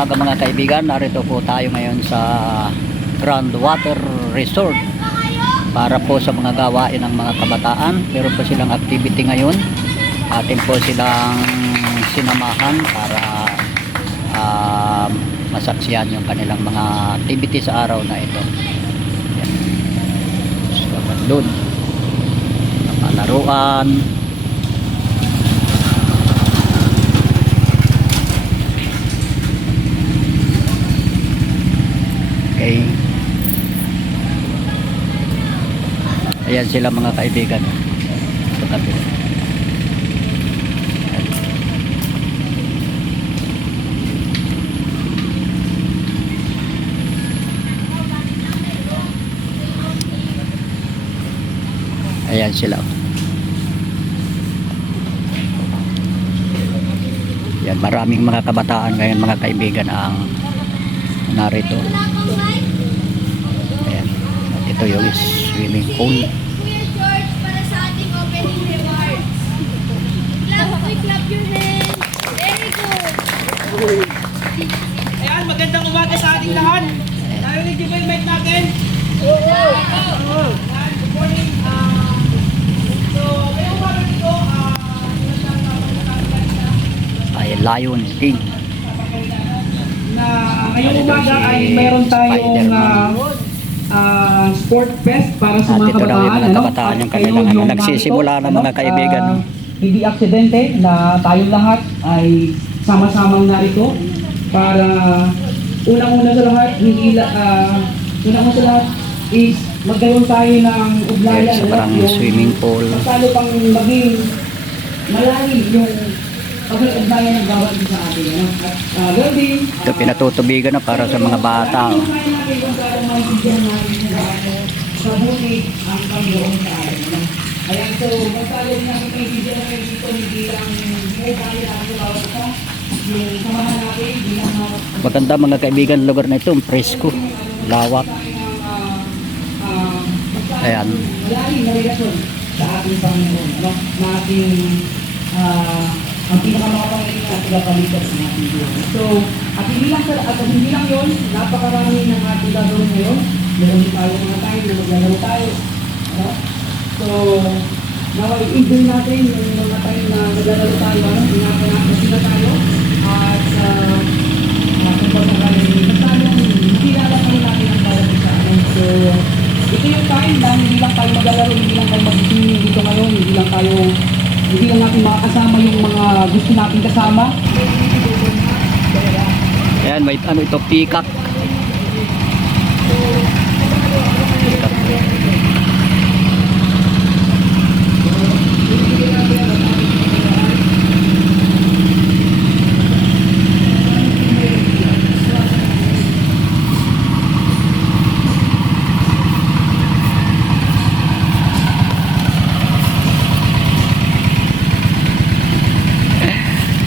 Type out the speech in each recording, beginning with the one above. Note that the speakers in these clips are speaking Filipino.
umaga mga kaibigan, narito po tayo ngayon sa Grand Water Resort para po sa mga gawain ng mga kabataan. Meron po silang activity ngayon, atin po silang sinamahan para masaksiyan yung kanilang mga activity sa araw na ito. So, doon nakalaruan. Okay. Ayan sila mga kaibigan. Sa tabi. Ayan sila. Yan, maraming mga kabataan ngayon mga kaibigan ang narito. Ayan. At ito yung swimming pool. Kuya George, para sa ating opening remarks. Clap your hands. Very good. Ayan, magandang umaga sa ating lahat. Narinig niyo ba yung mic natin? Ayan, good morning. So, ngayong umaga dito, Ay, Lion King. na ngayong umaga ay mayroon tayong sport fest para sa At mga ito daw yung kabataan. mga kabataan yung kanilang nagsisimula ng mga kaibigan. Hindi aksidente na tayong lahat ay sama-samang narito para unang-una sa lahat, unang-una sa lahat is magkaroon tayo ng ugnayan. Ayan, sa parang swimming pool. Lalo pang maging malalim yung pag-ugnayan ng bawat isa sa atin. At ganoon din, Ito pinatutubigan na para sa mga bata. Oh. Mabuti ang Panginoon sa atin. Ayan, so magpalo na ang kaibigan na kayo dito, hindi lang tayo natin sa bawat isa. Yung samahan natin, bilang Maganda mga kaibigan lugar na ito, presko, lawak. Ayan. malalim na relasyon sa ating Panginoon. Ano? Na ating ang pinakamakapangaling na tagapalitan sa ating Diyos. So, at hindi lang yun, napakarami ng ating gagawin ngayon. Meron tayo mga time na maglalaro tayo. Ano? So, naway enjoy natin yung mga time na maglalaro tayo. Ano? Pinapanakas na tayo. At kung baga hindi lalakay natin ang bawat isa. So, ito yung time na hindi lang tayo maglalaro, hindi lang tayo mag-swimming dito ngayon, hindi lang natin makakasama yung mga gusto natin kasama. Ayan, may ano ito, peacock.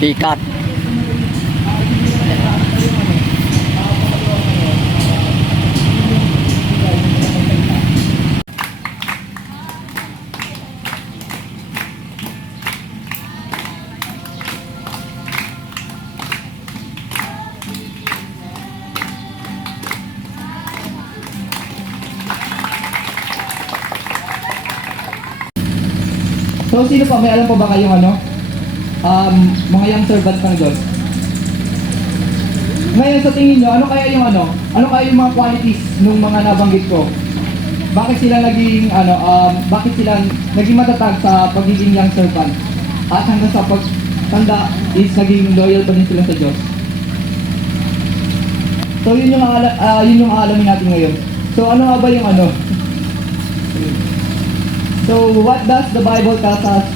Peacock. So sino pa? May alam pa ba kayong mga young servants ng Diyos? Ngayon sa tingin nyo, ano kaya yung mga qualities ng mga nabanggit ko? Bakit sila naging matatag sa pagiging young servant? At hanggang sa pagtanda is naging loyal pa din sila sa Diyos. So yun yung aalamin natin ngayon. So ano nga ba yung So what does the Bible tell us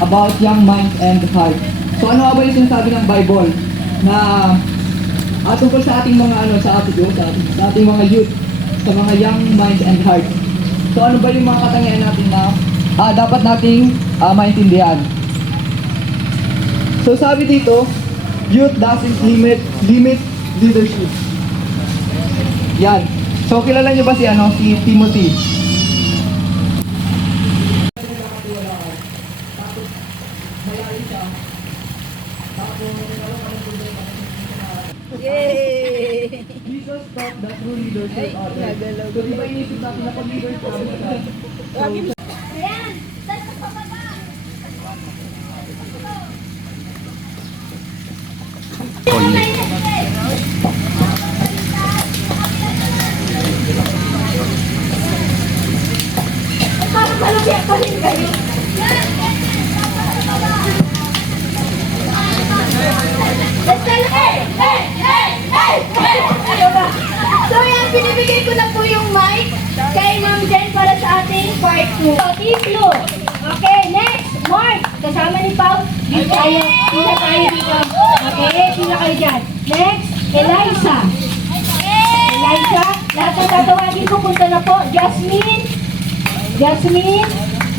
about young minds and heart? So ano nga ba yung sinasabi ng Bible na tungkol sa ating mga sa ating mga youth, sa mga young minds and heart? So ano ba yung mga katangian natin na dapat nating maintindihan? So sabi dito, youth doesn't limit leadership. Yan. So kilala niyo ba si Timothy? Yay! Jesus taught that true leaders serve others. So, di ba inisip natin na pag leaders natin sa Ayan! Saan ka pa baba? Parang malapit pa rin kayo. Let's go! So yan, binibigay ko na po yung mic kay Ma'am Jen para sa ating part 2. So, Team Blue. Okay, next, Mark. Kasama ni Pao. Dito tayo. Pila tayo dito. Okay, pila kayo dyan. Next, Eliza. Eliza, lahat ng tatawagin ko, punta na po. Jasmine,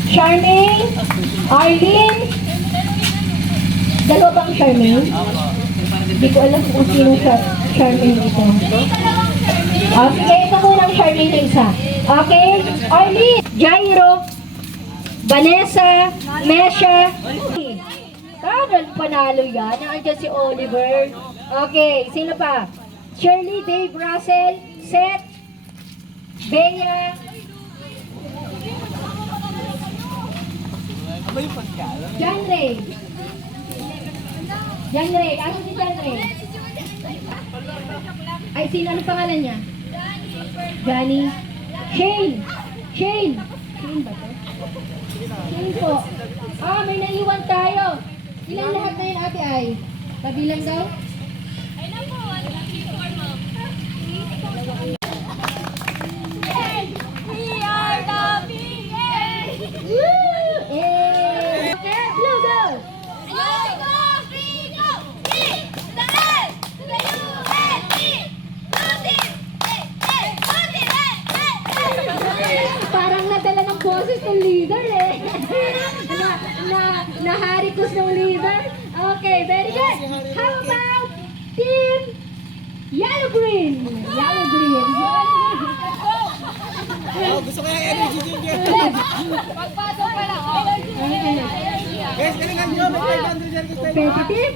Charmaine, Arlene. Dalawa bang Charmaine? Hindi ko alam kung sino Charmaine ito. Okay, ito muna ang Charmaine na isa. Okay, Arlene, Jairo, Vanessa, Mesha. Parang panalo yan. Nandiyan si Oliver. Okay, sino pa? Shirley, Dave, Russell, Seth, Bea. John Ray. Ano si John Ray? Ay, sino? Ano pangalan niya? Johnny. Shane ba to? Shane po. Ah, may naiwan tayo. Ilang lahat na yun, ate ay? Kabilang daw? Ay na po, we are the PA! Woo! Okay, blue go! Parang nadala ng boses ng leader eh. Naharikos ng leader. Okay, very good. How about team yellow green? Gusto ko yung energy drink yun. Pagpasok pa lang. Guys, galingan nyo. May 500 yan. Competitive?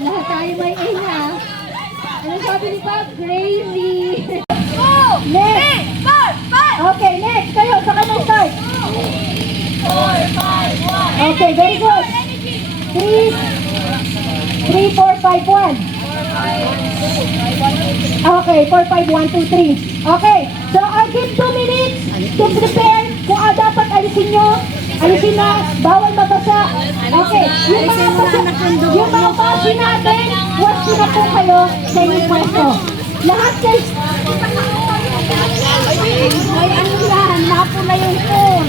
Lahat tayo may ina. Ano sabi ni Bob? Crazy. Next. Okay, next. Kayo, saka mo start. Okay, very good. 3, 4, 5, 1. Okay, 4, 5, 1, 2, 3. Okay, so I'll give 2 minutes to prepare kung dapat alisin nyo. Alisin na, bawal mabasa. Okay, yung mga pasi natin, wasto na po kayo sa inyong pwesto. Lahat guys. Ay, ano yan? Napula yung phone.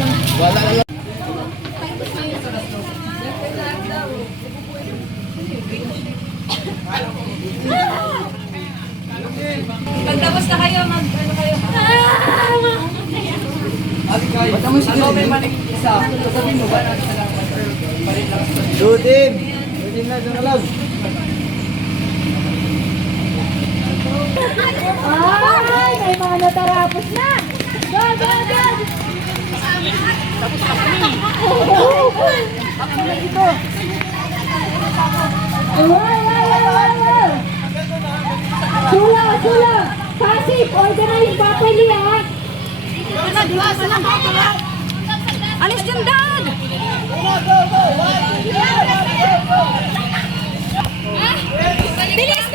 Pagtapos na kayo, ano kayo? Ba't naman si Joe may manik isa? Sasabihin mo ba natin salamat? Palit lang. Dudim na, doon na lang. Ay, may mga natarapos na. Go, go, go. Sula. Pasif, organize properly ha. Alis dyan, Dad! Bilis!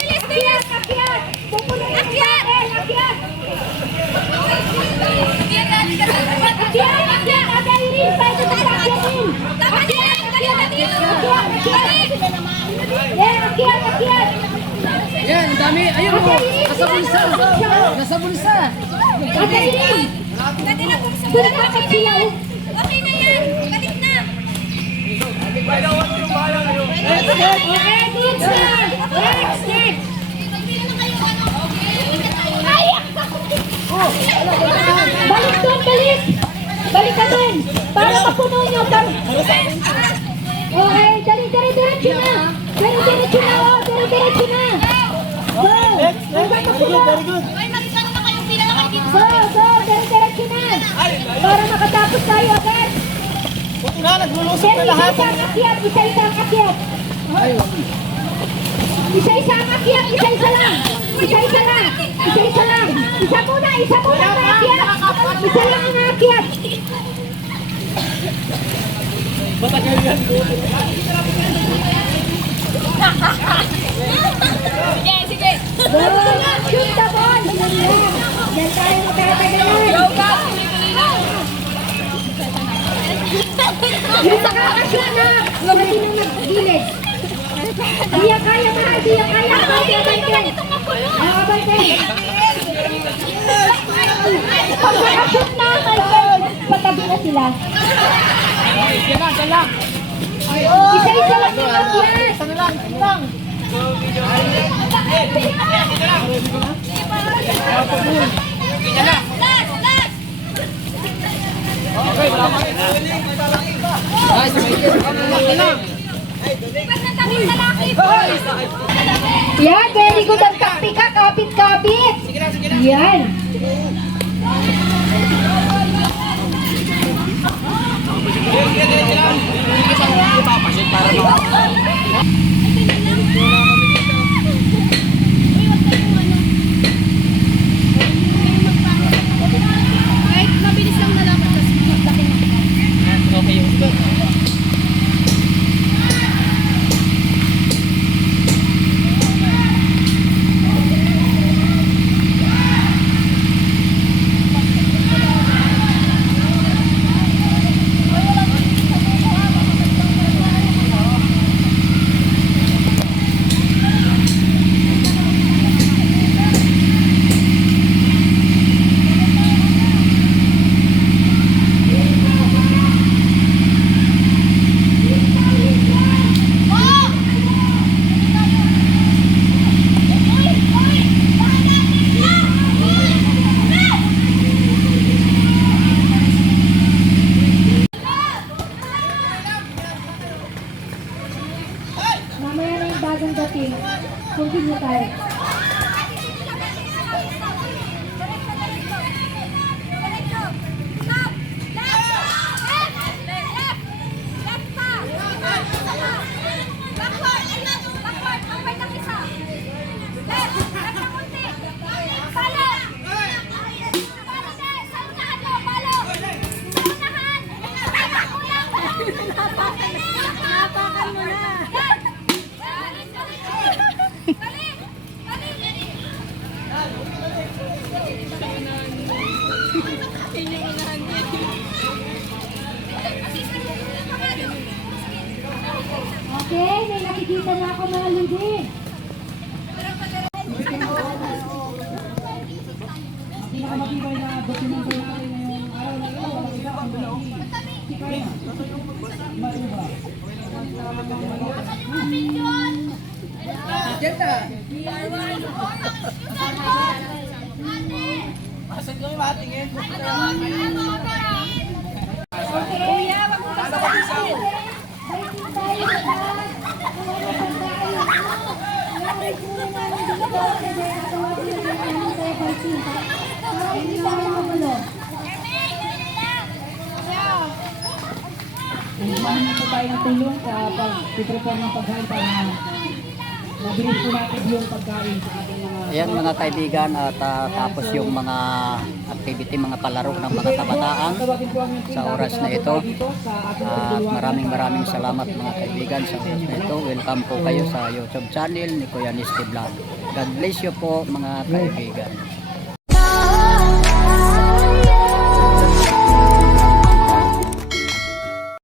Akyat! Pupunin ang akyat! Akyat! Ate Irene, pwede tayo akyatin! Akyat! Yan, ang dami. Ayun mo. Nasa bulsa. Ate Irene! Doon ka sa siyaw! Okay na yan! Balik na! Okay, good sir! Next! Balik doon, balik! Balik ka doon! Para mapuno nyo! Okay, diretso na! Diretso na! sila. Ay, mag-isang na kayong pila na kayo dito. Go, diretso na. Para makatapos tayo agad. Sir, isa-isa ang akyat, isa-isa ang akyat. Isa-isa ang akyat, isa-isa lang. Isa-isa lang. Isa-isa lang. Isa muna ang akyat. Isa lang ang akyat. Sige, sige. Go, shoot the ball. Yan tayo magtatagalan. Go, go. Tuloy-tuloy lang. Yung sa kakasya na. Kasi nang nagilid. Di yan kaya pa. Di yan kaya. Kaya bantay. Bantay. Pag nakashoot na, my God, patabi na sila. Isa-isa lang yung akyat. Last, last. Pag natabing lalaki. Yan, very good ang taktika. Kapit-kapit. Yan. Kahit mabilis lang nalaman kasi maglaki na. Mamaya na yung bagong dating. Continue tayo. Napakan mo na. Okay, may nakikita na ako mga ludi. Pinakamatibay na dokumento natin ngayong araw na ito, walang iba ang bilangin. Si Kaya, Matuba. Kuya, wag mo basta-basta. Baitin tayo sa taas. Wala pagkain. Yung muna namin dito. Kaya katawagin na namin tayo baitin. Para hindi tayo magulo. Umahin po tayo ng tulong sa pag-prepare ng pagkain para mabilis po natin yung pagkain sa ating mga... Ayan mga kaibigan, at tapos yung mga activity, mga palaro ng mga kabataan sa oras na ito. At maraming salamat mga kaibigan sa oras na ito. Welcome po kayo sa YouTube channel ni Kuya Nisty Vlog. God bless you po mga kaibigan.